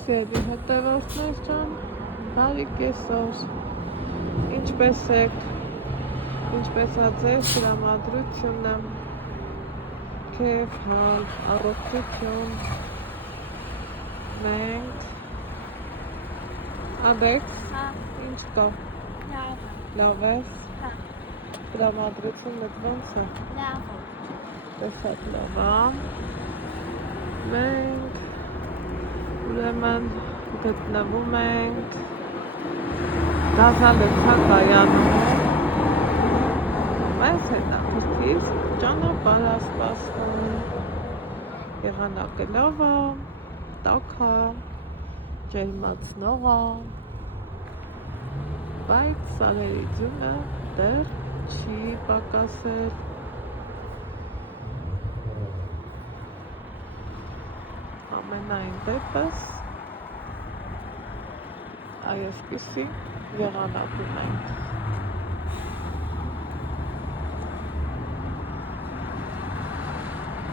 Սիրելի հետևորդներ ջան, բարի կեսօր, ինչպես եք, ինչպես ա ձեր տրամադրությունը, քեֆ հալ, առողջություն, մենք, Ալեքս, ինչ կա, լավ ես, տրամադրությունդ ոնց է, տեսակ լավ ա, մենք, ուրեմն գտնվում ենք դասալեցակայանում, մեզ հետաքրքիր ճանապարհ ա սպասվում, եղանակը լավ ա, տաք ա, ջերմացնող ա, բայց սարերի ձյունը դեռ չի պակասել, ամենայն դեպս այսպիսի եղանակ ունենք,